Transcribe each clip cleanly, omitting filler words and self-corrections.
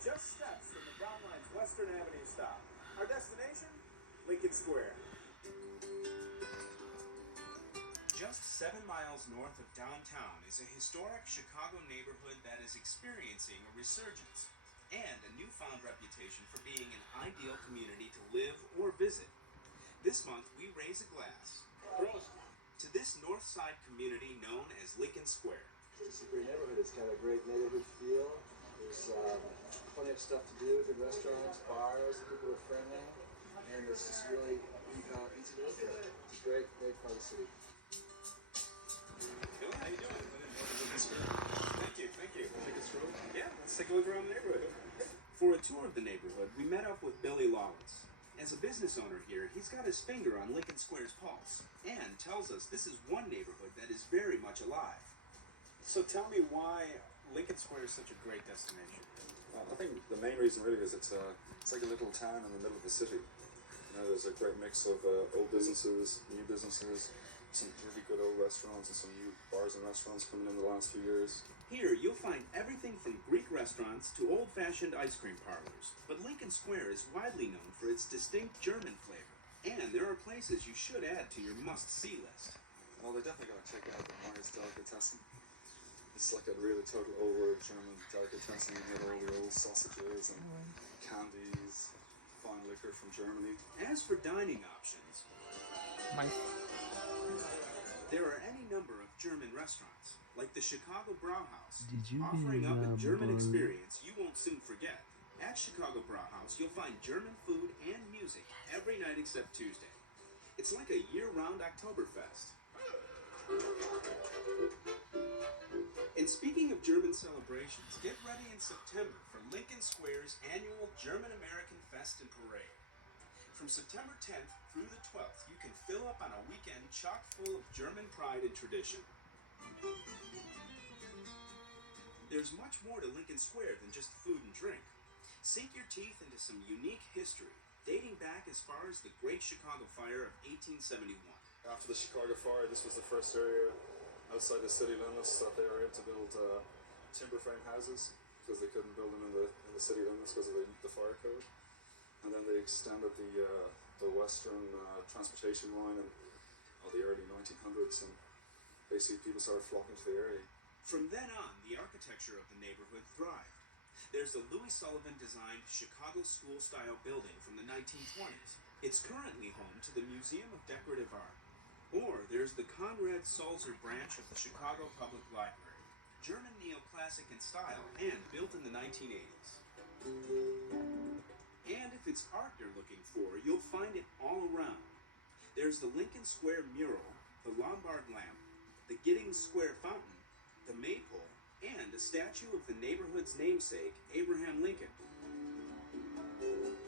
just steps from the Brown Line's Western Avenue stop. Our destination? Lincoln Square. Just 7 miles north of downtown is a historic Chicago neighborhood that is experiencing a resurgence and a newfound reputation for being an ideal community to live or visit. This month, we raise a glass to this north side community known as Lincoln Square. It's a great neighborhood. It's got a great neighborhood feel. There's plenty of stuff to do, good restaurants, bars, people are friendly, and it's just really easy to live here. It's a great part of the city. Bill, how you doing? Thank you. Take us through? Yeah, let's take a look around the neighborhood. For a tour of the neighborhood, we met up with Billy Lawless. As a business owner here, he's got his finger on Lincoln Square's pulse and tells us this is one neighborhood that is very much alive. So tell me why Lincoln Square is such a great destination. Well, I think the main reason really is it's like a little town in the middle of the city. You know, there's a great mix of old businesses, new businesses, some really good old restaurants, and some new bars and restaurants coming in the last few years. Here, you'll find everything from Greek restaurants to old-fashioned ice cream parlors. But Lincoln Square is widely known for its distinct German flavor. And there are places you should add to your must-see list. Well, they definitely got to check out the Myers Delicatessen. It's like a really total old-world German delicatessen. You get all the old sausages and candies, fine liquor from Germany. As for dining options, there are any number of German restaurants, like the Chicago Brauhaus, offering up a German experience you won't soon forget. At Chicago Brauhaus, you'll find German food and music every night except Tuesday. It's like a year-round Oktoberfest. And speaking of German celebrations, get ready in September for Lincoln Square's annual German-American Fest and Parade. From September 10th through the 12th, you can fill up on a weekend chock full of German pride and tradition. There's much more to Lincoln Square than just food and drink. Sink your teeth into some unique history, dating back as far as the Great Chicago Fire of 1871. After the Chicago Fire, this was the first area outside the city limits that they were able to build timber frame houses, because they couldn't build them in the city limits because of the fire code. And then they extended the western transportation line in the early 1900s, and basically people started flocking to the area. From then on, the architecture of the neighborhood thrived. There's the Louis Sullivan-designed Chicago School-style building from the 1920s. It's currently home to the Museum of Decorative Art. Or there's the Conrad Sulzer branch of the Chicago Public Library, German neoclassic in style and built in the 1980s. And if it's art you're looking for, you'll find it all around. There's the Lincoln Square mural, the Lombard lamp, the Giddings Square fountain, the maypole, and a statue of the neighborhood's namesake, Abraham Lincoln.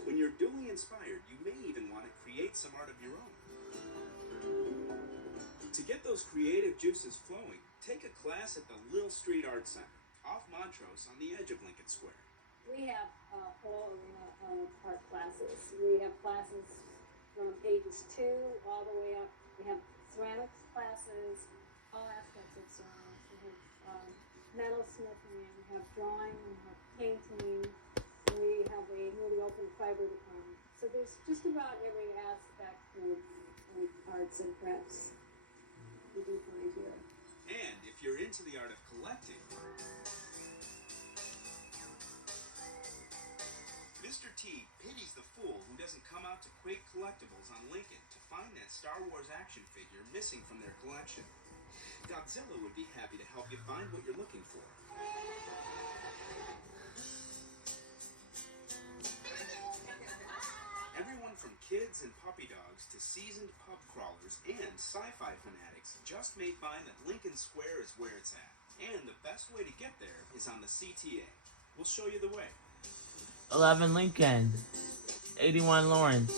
When you're duly inspired, you may even want to create some art of your own. To get those creative juices flowing, take a class at the Lil Street Art Center, off Montrose on the edge of Lincoln Square. We have all arena of art classes. We have classes from ages 2 all the way up. We have ceramics classes, all aspects of ceramics. We have metalsmithing, we have drawing, we have painting, we have a newly opened fiber department. So there's just about every aspect of arts and crafts you do find here. And if you're into the art of collecting, Mr. T pities the fool who doesn't come out to Quake Collectibles on Lincoln to find that Star Wars action figure missing from their collection. Godzilla would be happy to help you find what you're looking for. Everyone from kids and puppy dogs to seasoned pub crawlers and sci-fi fanatics just may find that Lincoln Square is where it's at. And the best way to get there is on the CTA. We'll show you the way. 11 Lincoln, 81 Lawrence,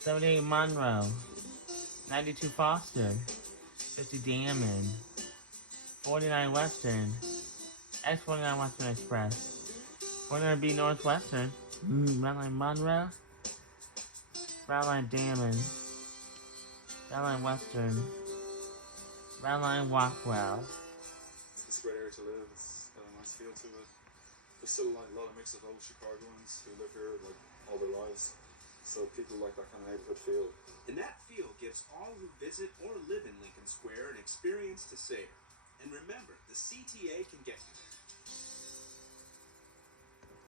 78 Monroe, 92 Foster, 50 Damon, 49 Western, X49 Western Express, 49B Northwestern, Redline Monroe, Redline Damon, Redline Western, Redline Walkwell. It's a great area to live. It's got a nice feel to it. there's still like a lot of mix of old Chicagoans who live here like all their lives. So people like that kind of neighborhood feel. And that feel gives all who visit or live in Lincoln Square an experience to savor. And remember, the CTA can get you there.